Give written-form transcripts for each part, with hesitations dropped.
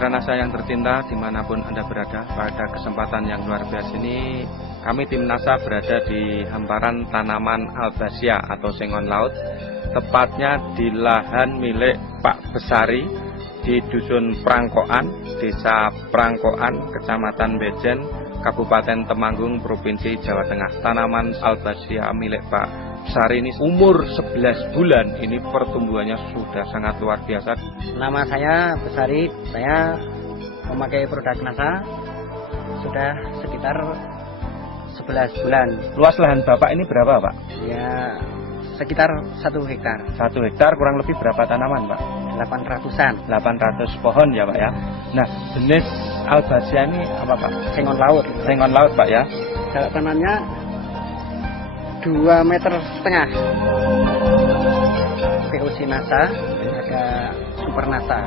Mitra Nasa yang tercinta dimanapun Anda berada, pada kesempatan yang luar biasa ini kami tim Nasa berada di hamparan tanaman Albazia atau sengon laut, tepatnya di lahan milik Pak Besari di Dusun Prangkoan, Desa Prangkoan, Kecamatan Bejen, Kabupaten Temanggung, Provinsi Jawa Tengah. Tanaman Albazia milik Pak Besari ini umur 11 bulan, ini pertumbuhannya sudah sangat luar biasa. Nama saya Besari, saya memakai produk Nasa sudah sekitar 11 bulan. Luas lahan Bapak ini berapa, Pak? Ya, sekitar 1 hektar. 1 hektar kurang lebih berapa tanaman, Pak? 800-an. 800 pohon ya, Pak ya. Nah, jenis Albazia ini apa, Pak? Sengon laut. Sengon laut, Pak ya. Jarak tanamnya 2,5 meter. POC Nasa, ada Super Nasa.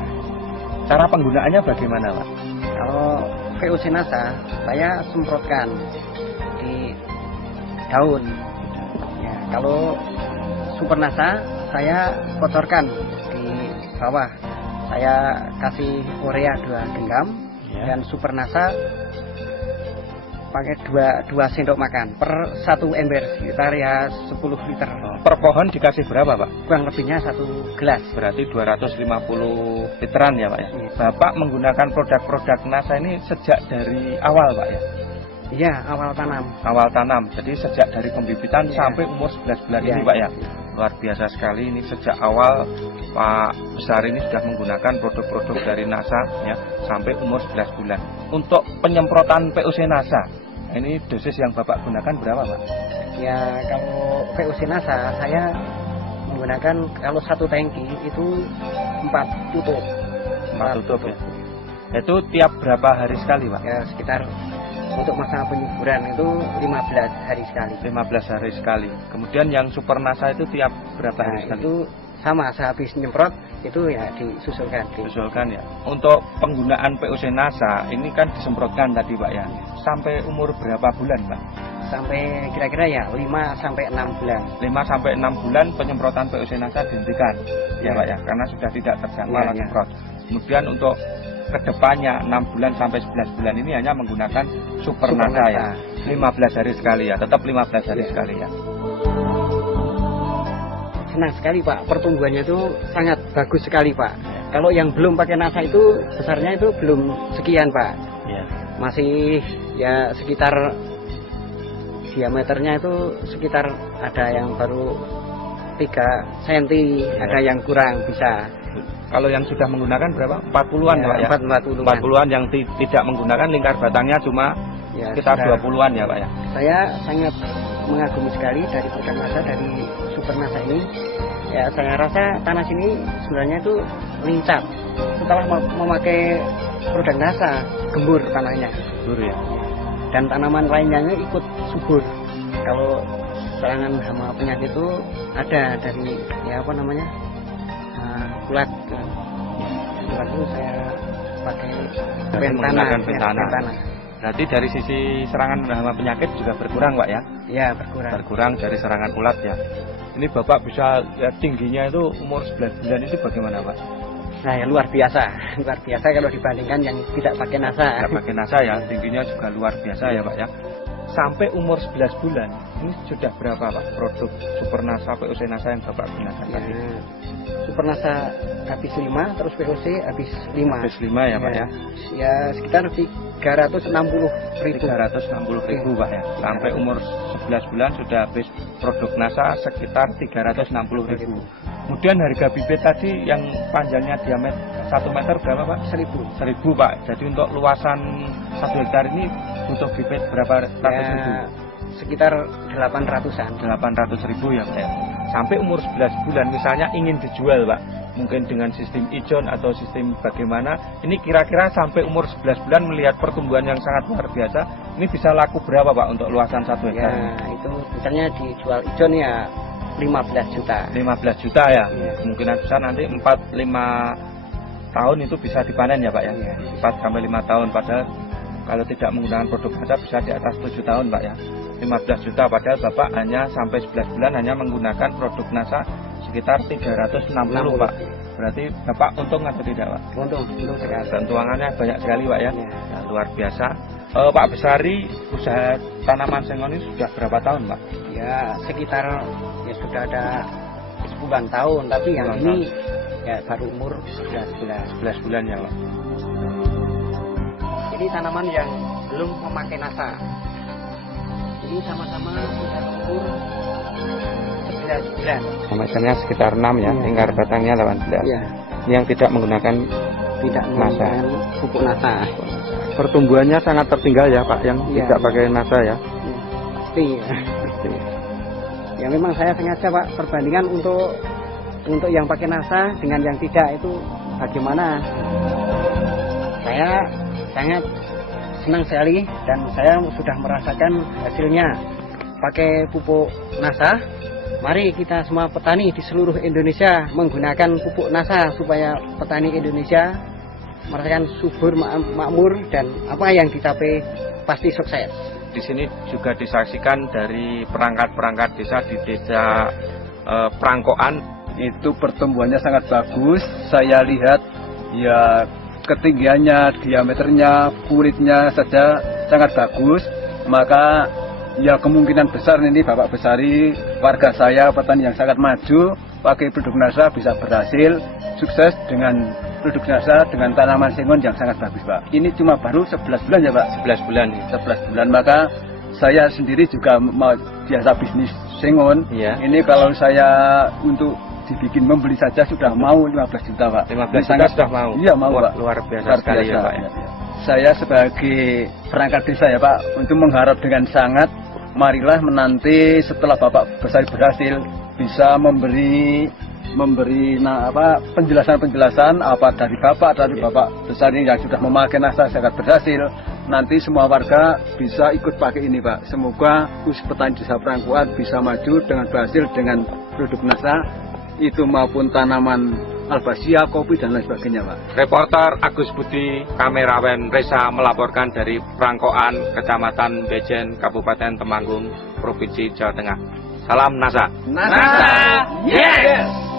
Cara penggunaannya bagaimana, Pak? Kalau VOC Nasa, saya semprotkan di daun. Ya, kalau Super Nasa, saya kotorkan di bawah. Saya kasih urea 2 genggam ya. Dan Super Nasa pakai 2 sendok makan per 1 ember, sekitar ya 10 liter. Per pohon dikasih berapa, Pak? Kurang lebihnya 1 gelas. Berarti 250 literan ya, Pak ya? Bapak menggunakan produk-produk Nasa ini sejak dari awal, Pak ya? Iya, awal tanam. Awal tanam, jadi sejak dari pembibitan sampai umur 11 bulan ini, Pak ya? Luar biasa sekali, ini sejak awal Pak Besar ini sudah menggunakan produk-produk dari Nasa ya, sampai umur 11 bulan. Untuk penyemprotan POC Nasa, ini dosis yang Bapak gunakan berapa, Pak? Ya, kalau POC Nasa saya menggunakan kalau 1 tangki itu 4 tutup. 4 tutup ya. Itu tiap berapa hari sekali, Pak? Ya, sekitar untuk masa penyuburan itu 15 hari sekali. 15 hari sekali. Kemudian yang Super Nasa itu tiap berapa hari sekali? Itu sama, sehabis nyemprot itu ya disusulkan. Disusulkan ya. Untuk penggunaan POC Nasa ini kan disemprotkan tadi, Pak ya. Sampai umur berapa bulan, Pak? Sampai kira-kira ya 5-6 bulan. 5-6 bulan penyemprotan POC Nasa dihentikan ya, Pak ya, karena sudah tidak terjangkau semprot. Kemudian untuk kedepannya 6 bulan sampai 11 bulan ini hanya menggunakan Super Nasa ya. 15 hari sekali ya, tetap 15 hari sekali ya. Senang sekali, Pak, pertumbuhannya itu sangat bagus sekali, Pak. Kalau yang belum pakai Nasa itu besarnya itu belum sekian, Pak. Ya. Masih ya sekitar diameternya itu sekitar ada yang baru 3 cm, ada yang kurang bisa. Kalau yang sudah menggunakan berapa? 40-an ya, Pak ya? 40-an yang tidak menggunakan lingkar batangnya cuma ya, sekitar 20-an ya, Pak ya? Saya sangat mengagumi sekali dari produk Nasa, dari Super Nasa ini. Ya, saya rasa tanah sini sebenarnya itu lincah. Setelah memakai produk Nasa, gembur tanahnya. Gembur ya? Dan tanaman lainnya ikut subur. Kalau serangan hama penyakit itu ada dari ya apa namanya? Kulat itu saya pakai pentanah. Berarti dari sisi serangan hama penyakit juga berkurang, Pak ya? Iya, berkurang dari serangan ulat ya. Ini Bapak bisa lihat tingginya itu umur 11 bulan itu bagaimana, Pak? Nah, ya, luar biasa kalau dibandingkan yang tidak pakai Nasa. Tidak pakai Nasa ya, tingginya juga luar biasa ya, Pak ya. Sampai umur 11 bulan ini sudah berapa, Pak, produk Super Nasa, POC Nasa yang Bapak gunakan tadi? Super Nasa habis 5, terus POC habis 5. Habis 5 ya, Pak ya? Ya sekitar 360.000. 360.000, Pak ya. Sampai umur 11 bulan sudah habis produk Nasa sekitar 360.000. Kemudian harga bibit tadi yang panjangnya diameter 1 meter berapa, Pak? 1.000, Pak. Jadi untuk luasan 1 hektar ini butuh bibit berapa ratus ribu? Sekitar 800-an. 800.000 ya, Pak ya. Sampai umur 11 bulan misalnya ingin dijual, Pak, mungkin dengan sistem ijon atau sistem bagaimana, ini kira-kira sampai umur 11 bulan melihat pertumbuhan yang sangat luar biasa, ini bisa laku berapa, Pak, untuk luasan 1 hektar? Ya, itu misalnya dijual ijon ya 15 juta. 15 juta ya. Kemungkinan besar nanti 4-5 tahun itu bisa dipanen ya, Pak ya. 4-5 tahun, padahal kalau tidak menggunakan produk Nasa bisa di atas 7 tahun, Pak ya. 15 juta, padahal Bapak hanya sampai 11 bulan hanya menggunakan produk Nasa sekitar 360, Pak. Berarti Bapak untung atau tidak, Pak? Untung sekali. Dan tuangannya banyak sekali, Pak ya. Ya. Nah, luar biasa. Pak Besari, usaha tanaman sengon ini sudah berapa tahun, Pak? Ya sekitar ya sudah ada 10 tahun, tapi yang 10 ini ya baru umur 11 bulan ya, Pak. Ini tanaman yang belum memakai nasa. Ini sama-sama sudah umur 11 bulan. Sama-sama sekitar 6 ya, Iya. lingkar batangnya 18. Ya, Yang tidak menggunakan tidak Nasa. menggunakan pupuk nasa. pertumbuhannya sangat tertinggal ya, Pak, yang Iya. tidak pakai nasa ya. Iya. Ya memang saya sengaja, Pak, perbandingan untuk yang pakai nasa dengan yang tidak itu bagaimana. Saya sangat senang sekali dan saya sudah merasakan hasilnya. Pakai pupuk nasa, mari kita semua petani di seluruh Indonesia menggunakan pupuk nasa supaya petani Indonesia merasakan subur, makmur, dan apa yang dicapai pasti sukses. Di sini juga disaksikan dari perangkat-perangkat desa di desa Prangkoan. Itu pertumbuhannya sangat bagus. Saya lihat ya ketinggiannya, diameternya, kulitnya saja sangat bagus. Maka ya kemungkinan besar ini Bapak Besari, warga saya petani yang sangat maju, pakai produk nasa bisa berhasil sukses dengan produk nasa dengan tanaman sengon yang sangat bagus, Pak. Ini cuma baru 11 bulan ya, Pak. 11 bulan ya. 11 bulan, maka saya sendiri juga mau biasa bisnis sengon. Iya. Ini kalau saya untuk dibikin membeli saja sudah mau 15 juta, Pak. 15 Ini juta sudah mau. Iya, mau, Wah, Pak. luar biasa Luar sekali biasa, ya, Pak ya. Saya sebagai perangkat desa ya, Pak, untuk mengharap dengan sangat, marilah menanti setelah Bapak Besari berhasil bisa memberi penjelasan apa dari Bapak Besari yang sudah memakai nasa sangat berhasil. Nanti semua warga bisa ikut pakai ini, Pak. Semoga petani desa Prangkoan bisa maju dengan berhasil dengan produk nasa itu maupun tanaman albasia, kopi dan lain sebagainya, Pak. Reporter Agus Budi, kameramen Reza melaporkan dari Prangkoan, Kecamatan Bejen, Kabupaten Temanggung, Provinsi Jawa Tengah. Salam NASA. NASA, yes!